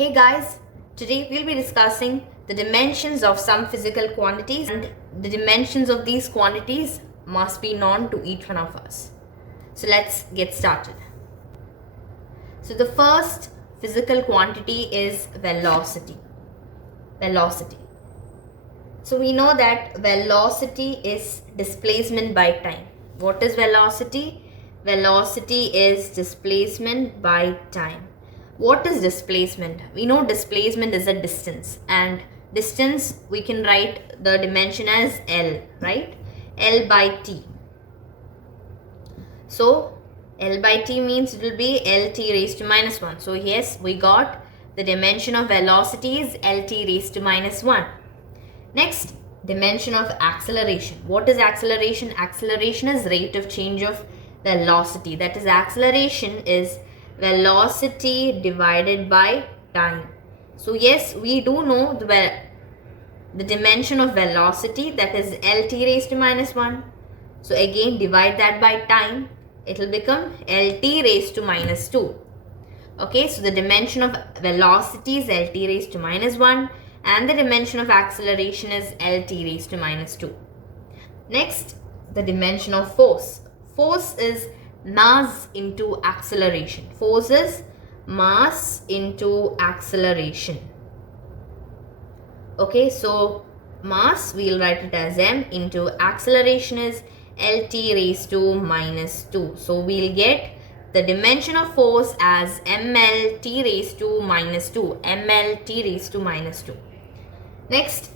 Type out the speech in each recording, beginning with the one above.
Hey guys, today we'll be discussing the dimensions of some physical quantities, and the dimensions of these quantities must be known to each one of us. So let's get started. So the first physical quantity is velocity. Velocity. So we know that velocity is displacement by time. What is velocity? Velocity is displacement by time. What is displacement? We know displacement is a distance, and distance we can write the dimension as L, right? L by T. So L by T means it will be LT raised to minus 1. So yes, we got the dimension of velocity is LT raised to minus 1. Next, dimension of acceleration. What is acceleration? Acceleration is rate of change of velocity. That is, acceleration is velocity divided by time. So yes, we do know the dimension of velocity, that is LT raised to minus 1. So again, divide that by time. It will become LT raised to minus 2. Okay, so the dimension of velocity is LT raised to minus 1. And the dimension of acceleration is LT raised to minus 2. Next, the dimension of force. Force is mass into acceleration. Force is mass into acceleration. Okay, so mass, we'll write it as m, into acceleration is LT raised to minus 2. So we'll get the dimension of force as mLT raised to minus 2. mLT raised to minus 2. Next,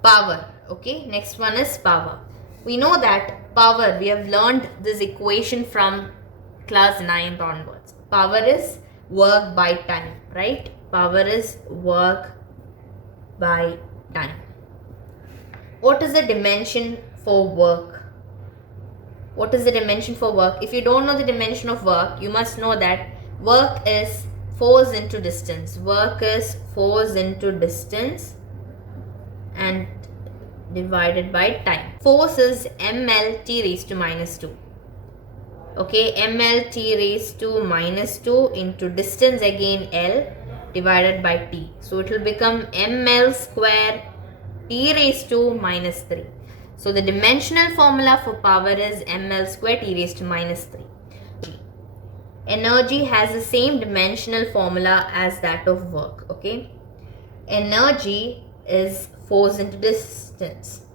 power. Okay, next one is power. We know that power, we have learned this equation from class 9th onwards. Power is work by time, right? Power is work by time. What is the dimension for work? What is the dimension for work? If you don't know the dimension of work, you must know that work is force into distance. Work is force into distance and divided by time. Force is mLT raised to minus 2. Okay, mLT raised to minus 2 into distance, again L, divided by T. So it will become mL square T raised to minus 3. So the dimensional formula for power is mL square T raised to minus 3. Energy has the same dimensional formula as that of work. Okay, energy is force into distance.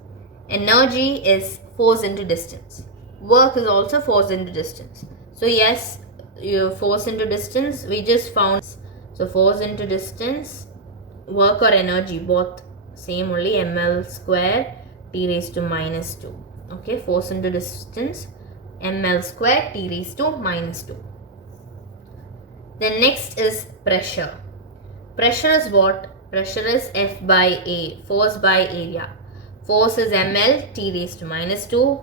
Energy is force into distance. Work is also force into distance. So yes, you force into distance, we just found. So force into distance, work or energy, both same only, ml square T raised to minus 2. Okay, force into distance, ml square T raised to minus 2. Then next is pressure. Pressure is what? Pressure is F by A, force by area. Force is ml T raised to minus 2,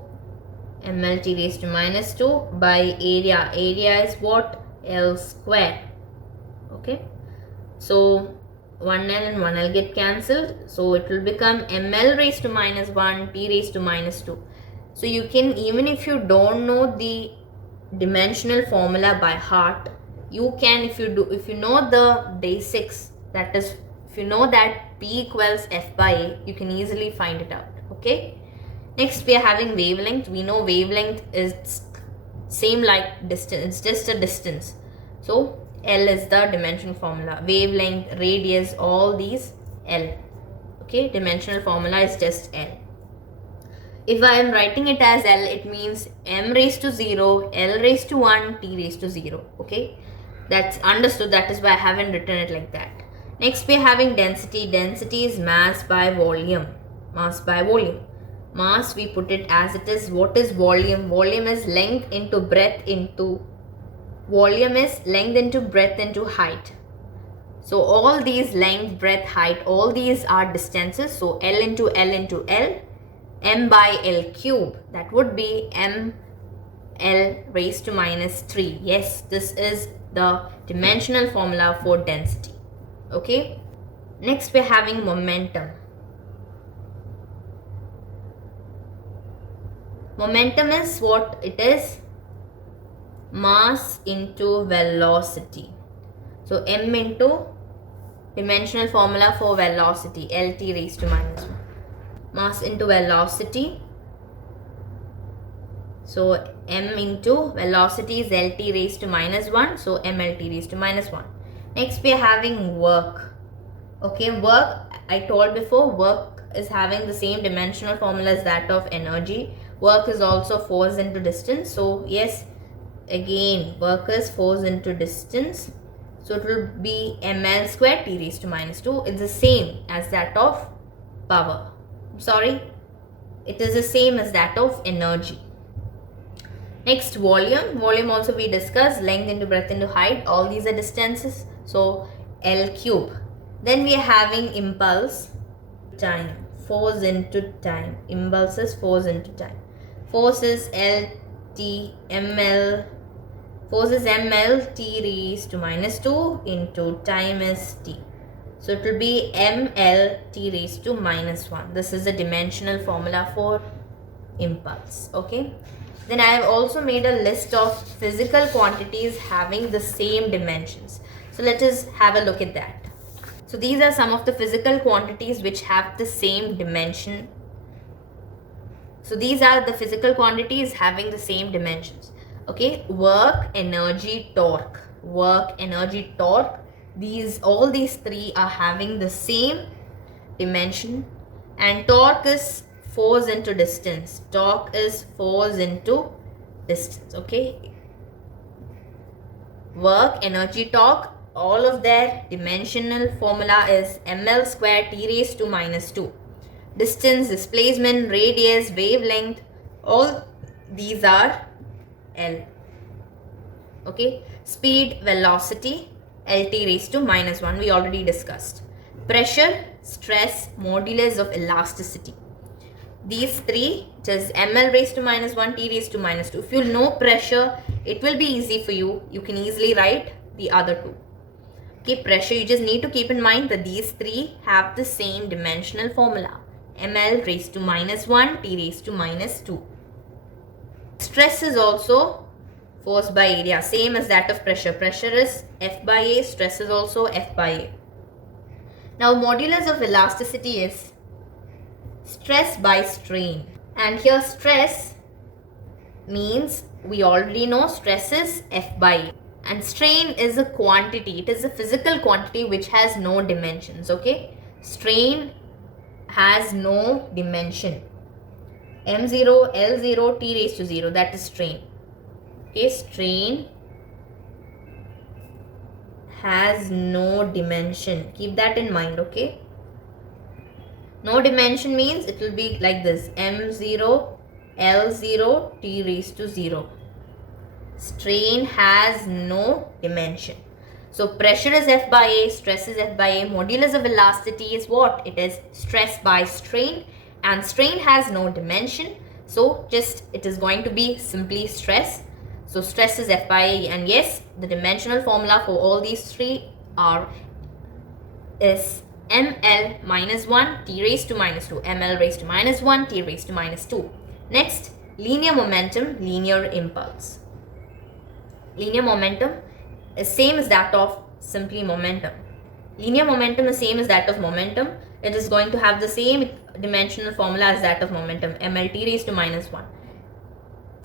ml T raised to minus 2 by area. Area is what? L square. Okay, so 1L and 1L get cancelled. So it will become ml raised to minus 1, T raised to minus 2. So you can, even if you don't know the dimensional formula by heart, you can, if you know the basics, that is, if you know that P equals F by A, you can easily find it out. Okay, next we are having wavelength. We know wavelength is same like distance, it's just a distance. So L is the dimension formula. Wavelength, radius, all these L. Okay, dimensional formula is just L. If I am writing it as L, it means m raised to 0, L raised to 1, T raised to 0. Okay, that's understood. That is why I haven't written it like that. Next we are having density. Density is mass by volume. Mass by volume. Mass, we put it as it is. What is volume? Volume is length into breadth into, volume is length into breadth into height. So all these length, breadth, height, all these are distances. So L into L into L, m by L cube, that would be m L raised to minus 3. Yes, this is the dimensional formula for density. Okay, next we're having momentum. Momentum is what it is? Mass into velocity. So m into dimensional formula for velocity, LT raised to minus 1. Mass into velocity. So m into velocity is LT raised to minus 1. So MLT raised to minus 1. Next we are having work. Okay, work, I told before, work is having the same dimensional formula as that of energy. Work is also force into distance. So yes, again work is force into distance. So it will be ml square T raised to minus 2. It's the same as that of power. Sorry, it is the same as that of energy. Next, volume. Volume also we discussed, length into breadth into height. All these are distances. So L cube. Then we are having impulse, time, force into time. Impulse is force into time. Force is L T ml. Force is ml T raised to minus 2 into time is T. So it will be ml T raised to minus 1. This is the dimensional formula for impulse. Okay. Then I have also made a list of physical quantities having the same dimensions. So let us have a look at that. So these are some of the physical quantities which have the same dimension. So these are the physical quantities having the same dimensions. Okay, work, energy, torque. Work, energy, torque. All these three are having the same dimension. And torque is force into distance. Torque is force into distance. Okay. Work, energy, torque, all of their dimensional formula is ml square T raised to minus 2. Distance, displacement, radius, wavelength, all these are L. Okay. Speed, velocity, LT raised to minus 1. We already discussed. Pressure, stress, modulus of elasticity. These three, it is ml raised to minus 1, T raised to minus 2. If you know pressure, it will be easy for you. You can easily write the other two. Okay, pressure, you just need to keep in mind that these three have the same dimensional formula. ml raised to minus 1, T raised to minus 2. Stress is also force by area, same as that of pressure. Pressure is F by A, stress is also F by A. Now, modulus of elasticity is stress by strain. And here stress means we already know stress is F by A. And strain is a quantity. It is a physical quantity which has no dimensions. Okay. Strain has no dimension. M0, L0, T raised to 0. That is strain. Okay. Strain has no dimension. Keep that in mind. Okay. No dimension means it will be like this. M0, L0, T raised to 0. Strain has no dimension. So pressure is F by A, stress is F by A. Modulus of elasticity is what? It is stress by strain, and strain has no dimension. So just it is going to be simply stress. So stress is F by A, and yes, the dimensional formula for all these three is ml minus 1 T raised to minus 2. ml raised to minus 1 T raised to minus 2. Next, linear momentum, linear impulse. Linear momentum is same as that of simply momentum. Linear momentum is same as that of momentum. It is going to have the same dimensional formula as that of momentum. ml T raised to minus 1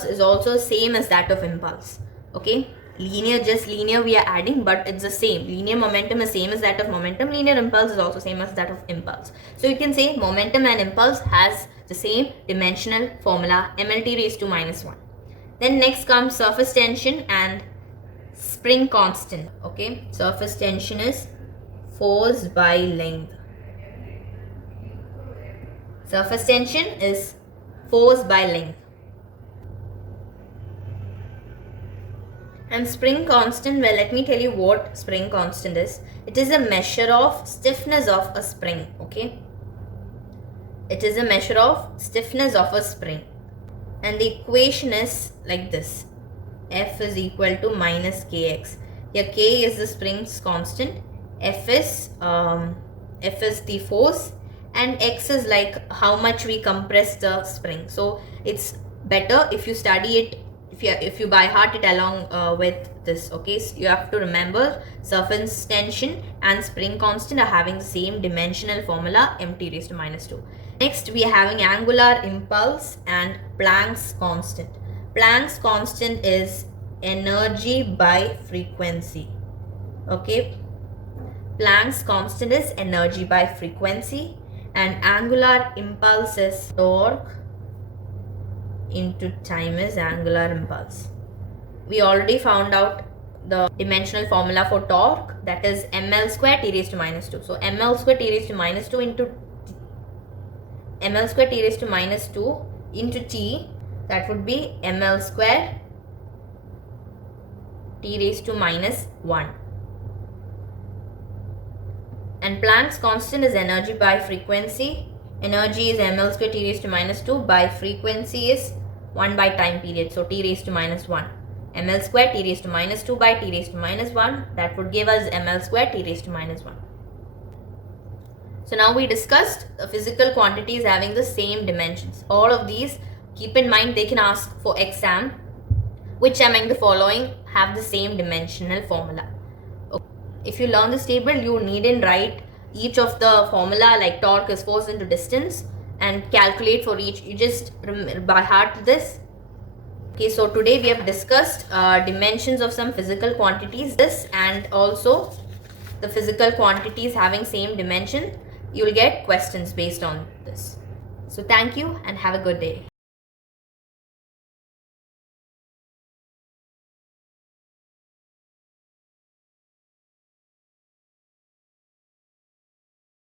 is also same as that of impulse. Okay. Linear, just linear we are adding, but it's the same. Linear momentum is same as that of momentum. Linear impulse is also same as that of impulse. So you can say momentum and impulse has the same dimensional formula, ml T raised to minus 1. Then next comes surface tension and spring constant. Okay, surface tension is force by length. Surface tension is force by length. And spring constant, well, let me tell you what spring constant is. It is a measure of stiffness of a spring. Okay, it is a measure of stiffness of a spring. And the equation is like this. F is equal to minus kx. Here k is the spring's constant. F is the force, and x is like how much we compress the spring. So it's better if you study it if you by heart it along with this. Okay, so you have to remember surface tension and spring constant are having the same dimensional formula, mt raised to minus 2. Next we are having angular impulse and Planck's constant. Planck's constant is energy by frequency. Okay, Planck's constant is energy by frequency, and angular impulse is torque into time is angular impulse. We already found out the dimensional formula for torque, that is ml square t raised to minus 2. So ml square t raised to minus 2 into ml square t raised to minus 2 into t, that would be ml square t raised to minus 1. And Planck's constant is energy by frequency. Energy is ml square t raised to minus 2 by frequency is 1 by time period, so t raised to minus 1. ml square t raised to minus 2 by t raised to minus 1, that would give us ml square t raised to minus 1. So now we discussed physical quantities having the same dimensions. All of these, keep in mind, they can ask for exam, which among the following have the same dimensional formula. Okay. If you learn this table, you needn't write each of the formula, like torque is force into distance, and calculate for each. You just by heart this. Okay, so today we have discussed dimensions of some physical quantities, this and also the physical quantities having same dimension. You will get questions based on this. So thank you and have a good day.